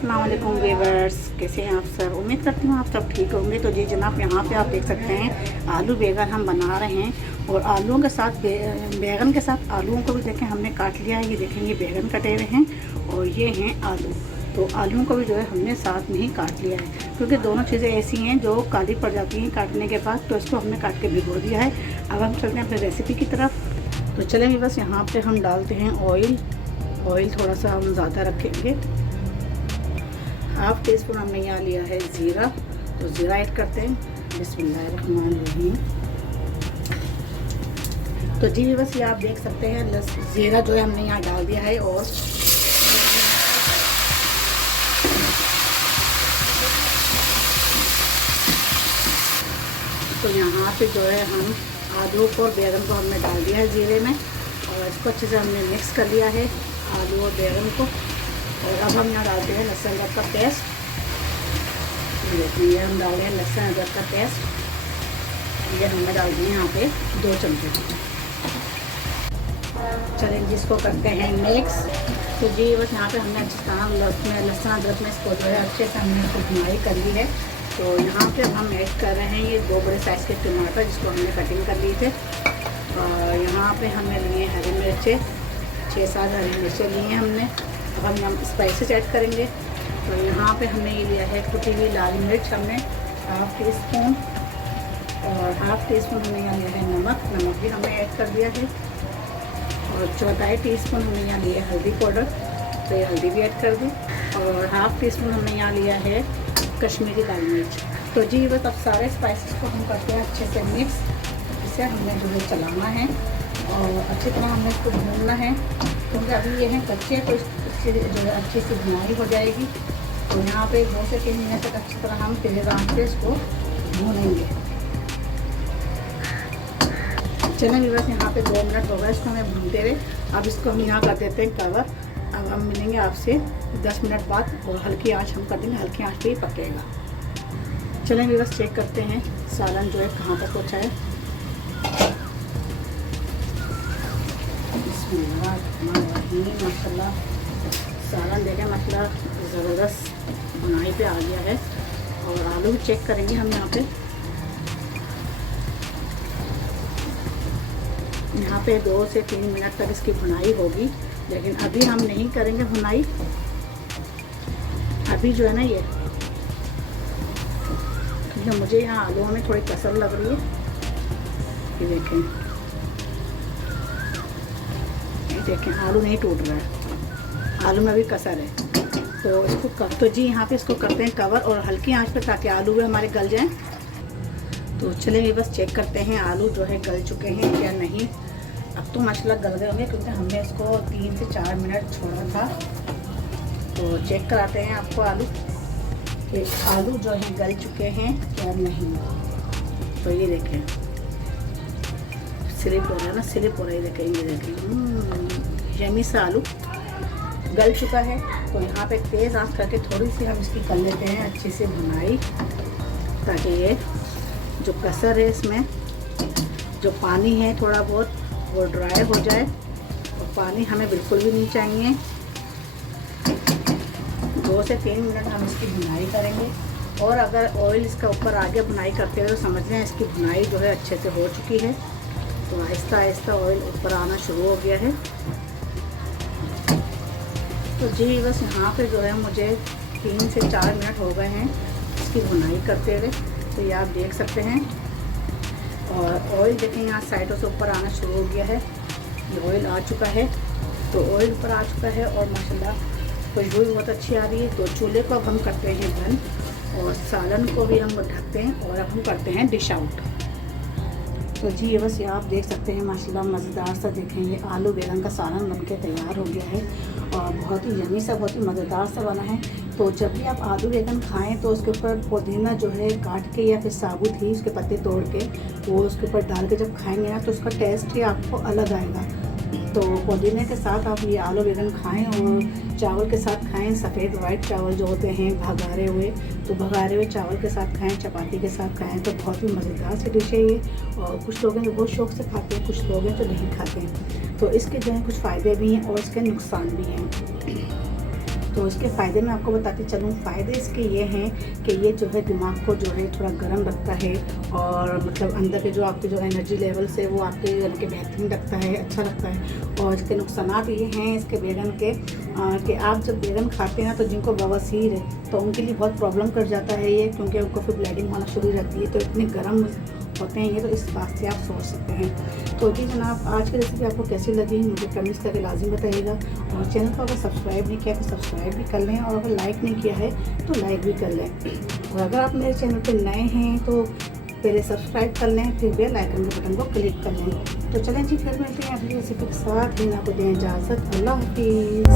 अस्सलाम वालेकुम व्यूअर्स, कैसे हैं आप सब। उम्मीद करती हूँ आप सब ठीक होंगे। तो जी जनाब, यहाँ पे आप देख सकते हैं आलू बैगन हम बना रहे हैं। और आलूओं के साथ बैगन के साथ आलूओं को भी देखें हमने काट लिया है। ये देखें, ये बैगन कटे हुए हैं और ये हैं आलू। तो आलूओं को भी जो है हमने साथ में ही काट लिया है, क्योंकि दोनों चीज़ें ऐसी हैं जो काली पड़ जाती हैं काटने के बाद। तो इसको हमने काट के भिगो दिया है। अब हम चलते हैं अपनी रेसिपी की तरफ। तो चलेंगे, बस यहाँ पर हम डालते हैं ऑयल थोड़ा सा हम ज़्यादा रखेंगे। हाफ टी स्पून हमने यहाँ लिया है ज़ीरा। तो ज़ीरा ऐड करते हैं। बिस्मिल्लाहिर्रहमानिर्रहीम। तो जी बस ये आप देख सकते हैं ज़ीरा जो है हमने यहाँ डाल दिया है। और तो यहाँ पे जो है हम आलू को और बैगन को हमने डाल दिया है ज़ीरे में, और इसको अच्छे से हमने मिक्स कर लिया है, आलू और बैगन को। और अब हम यहाँ डालते हैं लहसुन अदरक का पेस्ट। देखिए, हम डाल रहे हैं लहसुन अदरक का पेस्ट। ये हमने डाल दिए यहाँ पे 2 चम्मच। चलें जिसको करते हैं मिक्स। तो जी बस यहाँ पे हमने अच्छी तरह लहसुन अदरक में इसको जो है अच्छे से हमने इसको भुनाई कर ली है। तो यहाँ पे हम ऐड कर रहे हैं ये 2 बड़े साइज़ के टमाटर, जिसको हमने कटिंग कर लिए थे। और यहाँ पे हमने लिए हरी मिर्चें, 6-7 हरी मिर्चें ली हैं हमने। अब हम स्पाइसेस ऐड करेंगे। तो यहाँ पे हमने ये लिया है कुटी हुई लाल मिर्च, हमने हाफ टी स्पून। और हाफ टी स्पून हमने यहाँ लिया है नमक भी हमने ऐड कर दिया है। और 1/4 टीस्पून हमने यहाँ लिया है हल्दी पाउडर, तो ये हल्दी भी ऐड कर दी। और हाफ टी स्पून हमने यहाँ लिया है कश्मीरी लाल मिर्च। तो जी बस अब सारे स्पाइसेस को हम करते हैं अच्छे से मिक्स। इसे हमने जो है चलाना है और अच्छी तरह हमें इसको भूनना है, क्योंकि अभी ये हैं कच्चे, तो इससे जो है अच्छी सी भुनाई हो जाएगी। तो यहाँ पे 2 से 3 मिनट तक अच्छी तरह हम तेज़ आंच पे इसको भूनेंगे। चलें बस यहाँ पे 2 मिनट हो गए इसको हमें भूनते हुए। अब इसको हम यहाँ कर देते हैं कवर। अब हम मिलेंगे आपसे 10 मिनट बाद, और हल्की आंच हम कर देंगे, हल्की आंच पे ही पकेगा। चलें बस चेक करते हैं सालन जो है कहाँ तक पहुँचा है। माशाल्लाह सालन देखें, माशाल्लाह ज़बरदस्त बुनाई पे आ गया है। और आलू भी चेक करेंगे हम यहाँ पे 2 से 3 मिनट तक इसकी भुनाई होगी। लेकिन अभी हम नहीं करेंगे भुनाई। अभी जो है ना ये, क्योंकि मुझे यहाँ आलूओं में थोड़ी कसर लग रही है। ये देखें आलू नहीं टूट रहा है, आलू में भी कसर है। तो इसको तो जी यहाँ पे इसको करते हैं कवर और हल्की आंच पे, ताकि आलू भी हमारे गल जाएं। तो चलिए बस चेक करते हैं आलू जो है गल चुके हैं या नहीं। अब तो माशाल्लाह गल गए होंगे, क्योंकि हमने इसको 3 से 4 मिनट छोड़ा था। तो चेक कराते हैं आपको आलू कि आलू जो है गल चुके हैं या नहीं। तो ये देखें स्लिप हो रहा है ना, स्लिप हो रहा है। देखें, ये देखें यमी सा आलू गल चुका है। तो यहाँ पे तेज़ आंच करके थोड़ी सी हम इसकी कर लेते हैं अच्छी से भुनाई, ताकि ये जो कसर है इसमें जो पानी है थोड़ा बहुत वो ड्राई हो जाए। और पानी हमें बिल्कुल भी नहीं चाहिए। 2 से 3 मिनट हम इसकी भुनाई करेंगे। और अगर ऑयल इसका ऊपर आगे भुनाई करते हुए तो समझ लें इसकी भुनाई जो है अच्छे से हो चुकी है। तो आहिस्ता आहिस्ता ऑयल ऊपर आना शुरू हो गया है। तो जी बस यहाँ पे जो है मुझे 3 से 4 मिनट हो गए हैं इसकी भुनाई करते हुए। तो ये आप देख सकते हैं। और ऑयल देखें यहाँ साइडों से ऊपर आना शुरू हो गया है। ये ऑयल आ चुका है। तो ऑयल ऊपर आ चुका है और माशाल्लाह खुशबू भी बहुत अच्छी आ रही है। तो चूल्हे को अब हम करते हैं बंद, और सालन को भी हम ढकते हैं। और अब हम करते हैं डिश आउट। तो जी ये बस ये आप देख सकते हैं माशाल्लाह मज़ेदार सा, देखें ये आलू बैगन का सालन बनके तैयार हो गया है। और बहुत ही यमी सा, बहुत ही मज़ेदार सा बना है। तो जब भी आप आलू बैगन खाएं तो उसके ऊपर पुदीना जो है काट के या फिर साबुत ही उसके पत्ते तोड़ के वो उसके ऊपर डाल के जब खाएंगे ना, तो उसका टेस्ट ही आपको अलग आएगा। तो पुदीने के साथ आप ये आलू बैगन खाएं और चावल के साथ खाएं। सफ़ेद वाइट चावल जो होते हैं भगारे हुए, तो भगारे हुए चावल के साथ खाएं, चपाती के साथ खाएं। तो बहुत ही मज़ेदार सी डिश है ये। और कुछ लोग हैं जो बहुत शौक़ से खाते हैं, कुछ लोग हैं जो नहीं खाते हैं। तो इसके जो है कुछ फ़ायदे भी हैं और इसके नुकसान भी हैं। तो इसके फ़ायदे मैं आपको बताती चलूँ। फ़ायदे इसके ये हैं कि ये जो है दिमाग को जो है थोड़ा गर्म रखता है और मतलब अंदर के जो आपके जो एनर्जी लेवल्स है वो आपके यानी कि बेहतरीन रखता है, अच्छा लगता है। और इसके नुकसानात ये हैं इसके बैगन के कि आप जब बैगन खाते हैं तो जिनको बवासीर है तो उनके लिए बहुत प्रॉब्लम कर जाता है ये, क्योंकि उनको फिर ब्लीडिंग होना शुरू हो जाती है। तो इतने गर्म होते हैं ये, तो इस बात से आप सोच सकते हैं। तो जी जनाब, आज की रेसिपी आपको कैसी लगी मुझे कमेंट्स करके लाजिम बताइएगा। और चैनल को अगर सब्सक्राइब नहीं किया तो सब्सक्राइब भी कर लें, और अगर लाइक नहीं किया है तो लाइक भी कर लें। और अगर आप मेरे चैनल पर नए हैं तो पहले सब्सक्राइब कर लें, फिर बेल आइकन के बटन को क्लिक कर लें। तो चलें जी, फिर मिलते हैं अगली रेसिपी के साथ। दिन आपको दें इजाज़त। अल्लाह हाफिज़।